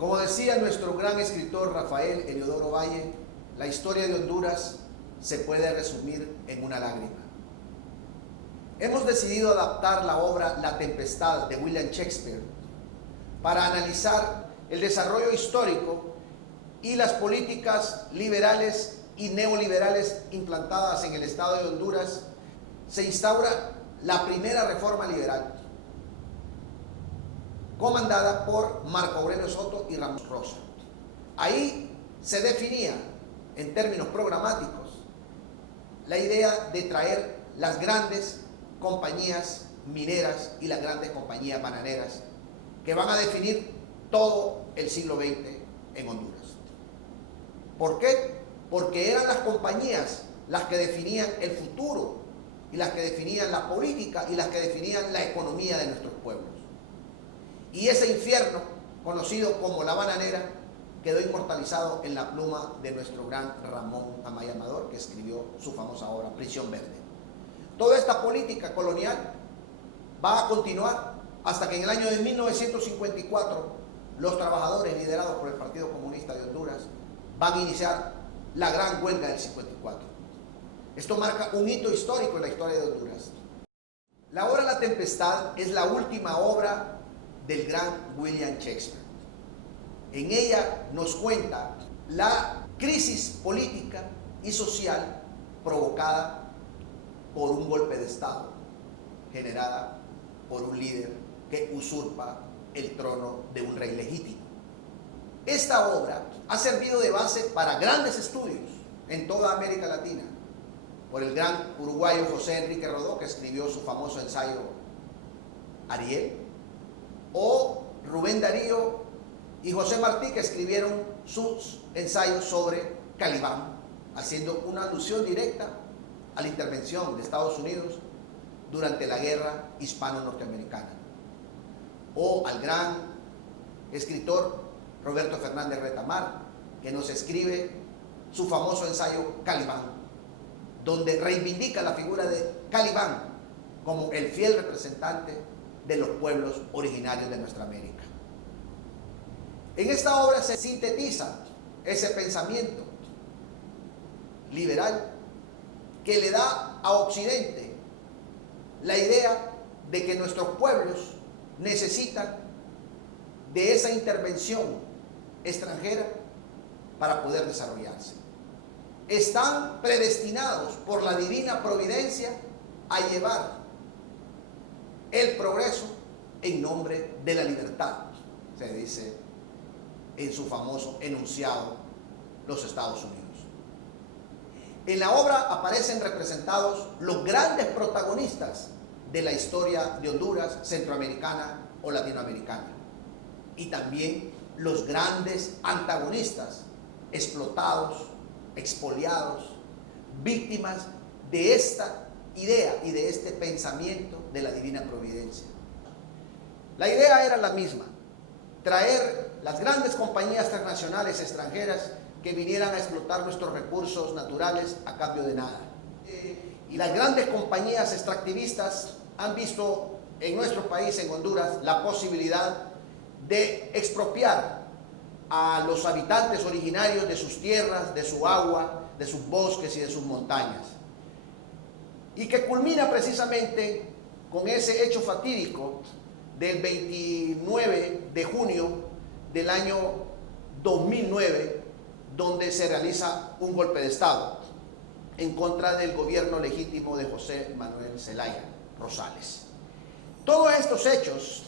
Como decía nuestro gran escritor Rafael Heliodoro Valle, la historia de Honduras se puede resumir en una lágrima. Hemos decidido adaptar la obra La Tempestad de William Shakespeare para analizar el desarrollo histórico y las políticas liberales y neoliberales implantadas en el Estado de Honduras. Se instaura la primera reforma liberal, comandada por Marco Aurelio Soto y Ramos Rosa. Ahí se definía, en términos programáticos, la idea de traer las grandes compañías mineras y las grandes compañías bananeras que van a definir todo el siglo XX en Honduras. ¿Por qué? Porque eran las compañías las que definían el futuro y las que definían la política y las que definían la economía de nuestros pueblos. Y ese infierno, conocido como la bananera, quedó inmortalizado en la pluma de nuestro gran Ramón Amaya Amador, que escribió su famosa obra Prisión Verde. Toda esta política colonial va a continuar hasta que en el año de 1954 los trabajadores liderados por el Partido Comunista de Honduras van a iniciar la gran huelga del 54. Esto marca un hito histórico en la historia de Honduras. La obra La Tempestad es la última obra del gran William Shakespeare. En ella nos cuenta la crisis política y social provocada por un golpe de Estado, generada por un líder que usurpa el trono de un rey legítimo. Esta obra ha servido de base para grandes estudios en toda América Latina, por el gran uruguayo José Enrique Rodó, que escribió su famoso ensayo Ariel, o Rubén Darío y José Martí, que escribieron sus ensayos sobre Calibán, haciendo una alusión directa a la intervención de Estados Unidos durante la guerra hispano-norteamericana, o al gran escritor Roberto Fernández Retamar, que nos escribe su famoso ensayo Calibán, donde reivindica la figura de Calibán como el fiel representante de los pueblos originarios de nuestra América. En esta obra se sintetiza ese pensamiento liberal que le da a Occidente la idea de que nuestros pueblos necesitan de esa intervención extranjera para poder desarrollarse. Están predestinados por la divina providencia a llevar el progreso en nombre de la libertad, se dice en su famoso enunciado los Estados Unidos. En la obra aparecen representados los grandes protagonistas de la historia de Honduras, centroamericana o latinoamericana, y también los grandes antagonistas, explotados, expoliados, víctimas de esta idea y de este pensamiento de la divina providencia. La idea era la misma: traer las grandes compañías transnacionales extranjeras que vinieran a explotar nuestros recursos naturales a cambio de nada. Y las grandes compañías extractivistas han visto en nuestro país, en Honduras, la posibilidad de expropiar a los habitantes originarios de sus tierras, de su agua, de sus bosques y de sus montañas. Y que culmina precisamente con ese hecho fatídico del 29 de junio del año 2009, donde se realiza un golpe de Estado en contra del gobierno legítimo de José Manuel Zelaya Rosales. Todos estos hechos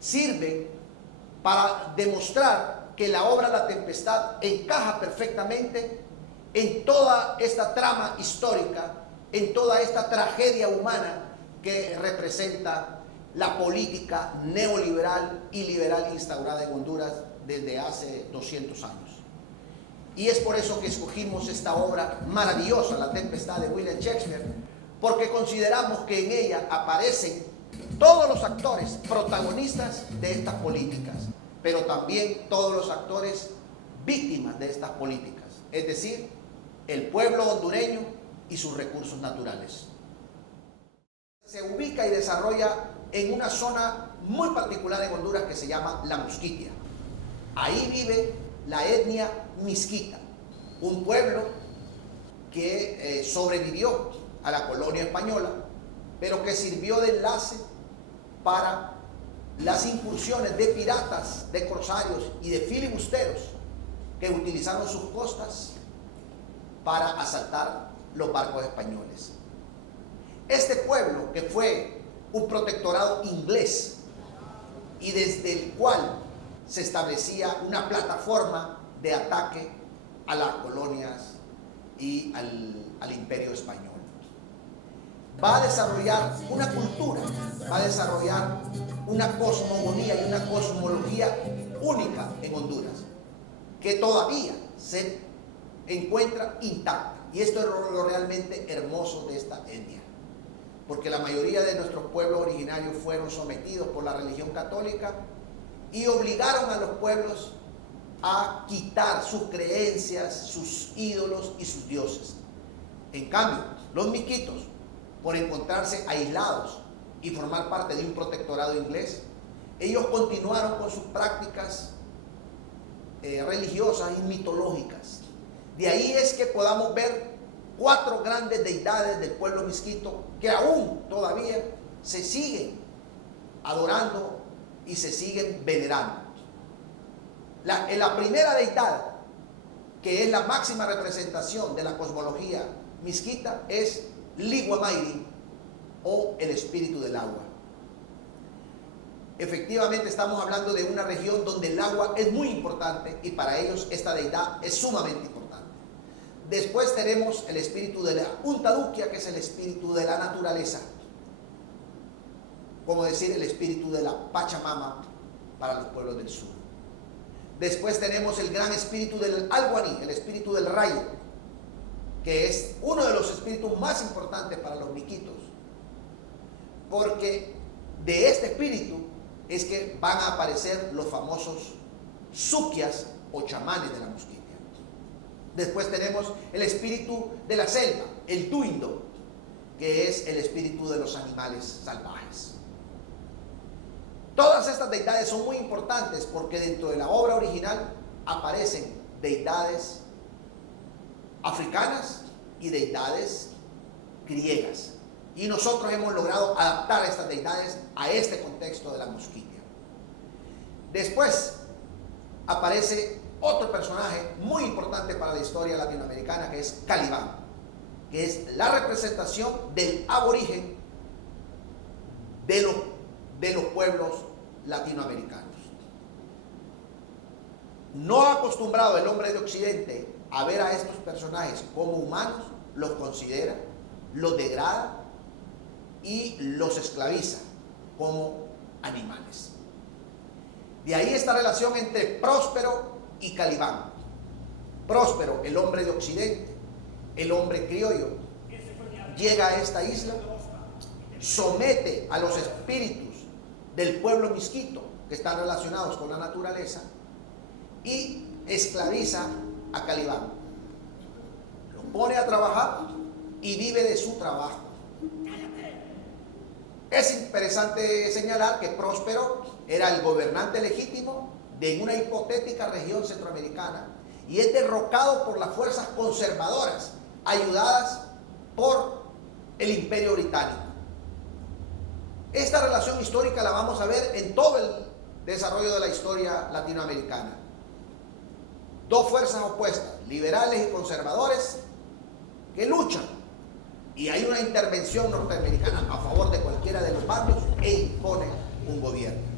sirven para demostrar que la obra La Tempestad encaja perfectamente en toda esta trama histórica, en toda esta tragedia humana que representa la política neoliberal y liberal instaurada en Honduras desde hace 200 años. Y es por eso que escogimos esta obra maravillosa, La Tempestad de William Shakespeare, porque consideramos que en ella aparecen todos los actores protagonistas de estas políticas, pero también todos los actores víctimas de estas políticas, es decir, el pueblo hondureño y sus recursos naturales. Se ubica y desarrolla en una zona muy particular en Honduras que se llama La Mosquitia. Ahí vive la etnia misquita, un pueblo que sobrevivió a la colonia española, pero que sirvió de enlace para las incursiones de piratas, de corsarios y de filibusteros que utilizaron sus costas para asaltar los barcos españoles. Este pueblo, que fue un protectorado inglés y desde el cual se establecía una plataforma de ataque a las colonias y al imperio español, va a desarrollar una cultura, va a desarrollar una cosmogonía y una cosmología única en Honduras, que todavía se encuentra intacta. Y esto es lo realmente hermoso de esta etnia, porque la mayoría de nuestros pueblos originarios fueron sometidos por la religión católica y obligaron a los pueblos a quitar sus creencias, sus ídolos y sus dioses. En cambio, los misquitos, por encontrarse aislados y formar parte de un protectorado inglés, ellos continuaron con sus prácticas religiosas y mitológicas. De ahí es que podamos ver 4 grandes deidades del pueblo misquito que aún todavía se siguen adorando y se siguen venerando. La primera deidad, que es la máxima representación de la cosmología misquita, es Liguamayri, o el espíritu del agua. Efectivamente estamos hablando de una región donde el agua es muy importante y para ellos esta deidad es sumamente importante. Después tenemos el espíritu de la Untaduquia, que es el espíritu de la naturaleza, como decir el espíritu de la Pachamama para los pueblos del sur. Después tenemos el gran espíritu del Alguaní, el espíritu del rayo, que es uno de los espíritus más importantes para los misquitos, porque de este espíritu es que van a aparecer los famosos suquias o chamanes de la Musquitia. Después tenemos el espíritu de la selva, el Tuindo, que es el espíritu de los animales salvajes. Todas estas deidades son muy importantes porque dentro de la obra original aparecen deidades africanas y deidades griegas. Y nosotros hemos logrado adaptar estas deidades a este contexto de la Musquitia. Después aparece otro personaje muy importante para la historia latinoamericana, que es Calibán, que es la representación del aborigen de los pueblos latinoamericanos. No acostumbrado el hombre de Occidente a ver a estos personajes como humanos, los considera, los degrada y los esclaviza como animales. De ahí esta relación entre Próspero y Calibán. Próspero, el hombre de Occidente, el hombre criollo, llega a esta isla, somete a los espíritus del pueblo misquito que están relacionados con la naturaleza y esclaviza a Calibán. Lo pone a trabajar y vive de su trabajo. Es interesante señalar que Próspero era el gobernante legítimo de una hipotética región centroamericana y es derrocado por las fuerzas conservadoras ayudadas por el Imperio Británico. Esta relación histórica la vamos a ver en todo el desarrollo de la historia latinoamericana. Dos fuerzas opuestas, liberales y conservadores, que luchan, y hay una intervención norteamericana a favor de cualquiera de los bandos e impone un gobierno.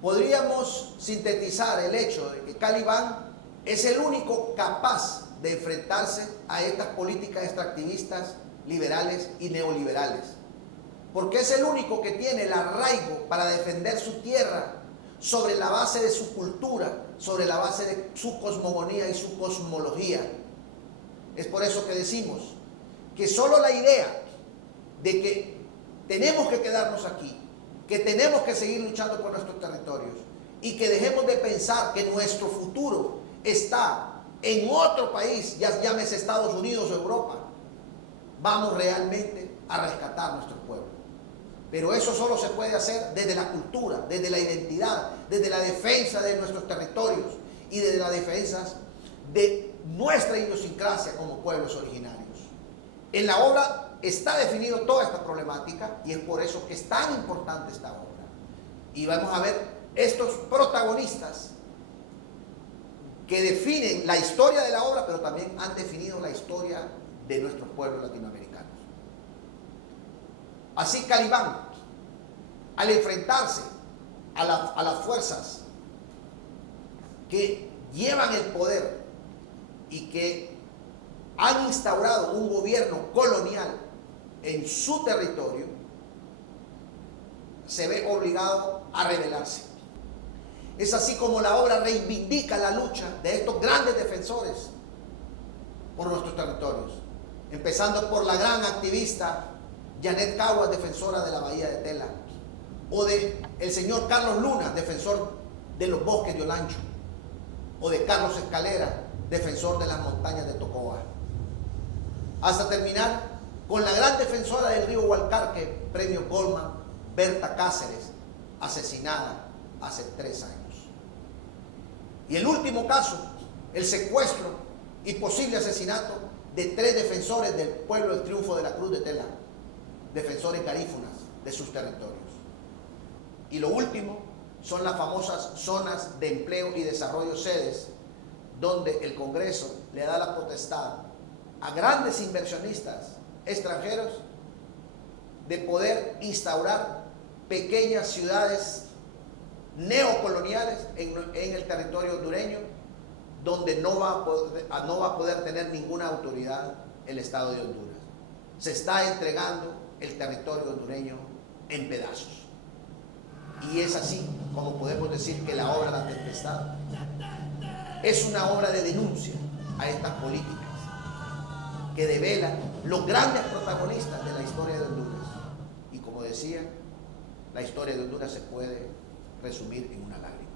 Podríamos sintetizar el hecho de que Calibán es el único capaz de enfrentarse a estas políticas extractivistas liberales y neoliberales, porque es el único que tiene el arraigo para defender su tierra sobre la base de su cultura, sobre la base de su cosmogonía y su cosmología. Es por eso que decimos que solo la idea de que tenemos que quedarnos aquí, que tenemos que seguir luchando por nuestros territorios y que dejemos de pensar que nuestro futuro está en otro país, ya llámese Estados Unidos o Europa, vamos realmente a rescatar nuestro pueblo. Pero eso solo se puede hacer desde la cultura, desde la identidad, desde la defensa de nuestros territorios y desde la defensa de nuestra idiosincrasia como pueblos originarios. En la obra está definido toda esta problemática y es por eso que es tan importante esta obra. Y vamos a ver estos protagonistas que definen la historia de la obra, pero también han definido la historia de nuestros pueblos latinoamericanos. Así Calibán, al enfrentarse a las fuerzas que llevan el poder y que han instaurado un gobierno colonial en su territorio, se ve obligado a rebelarse. Es así como la obra reivindica la lucha de estos grandes defensores por nuestros territorios, empezando por la gran activista Janet Caguas, defensora de la Bahía de Tela, o de el señor Carlos Luna, defensor de los bosques de Olancho, o de Carlos Escalera, defensor de las montañas de Tocoa, hasta terminar con la gran defensora del río Hualcarque, premio Goldman, Berta Cáceres, asesinada hace 3 años. Y el último caso, el secuestro y posible asesinato de 3 defensores del pueblo del Triunfo de la Cruz de Tela, defensores garífunas de sus territorios. Y lo último son las famosas zonas de empleo y desarrollo, sedes, donde el Congreso le da la potestad a grandes inversionistas extranjeros de poder instaurar pequeñas ciudades neocoloniales en el territorio hondureño, donde no va a poder tener ninguna autoridad el Estado de Honduras. Se está entregando el territorio hondureño en pedazos. Y es así como podemos decir que la obra La Tempestad es una obra de denuncia a estas políticas que develan los grandes protagonistas de la historia de Honduras. Y como decía, la historia de Honduras se puede resumir en una lágrima.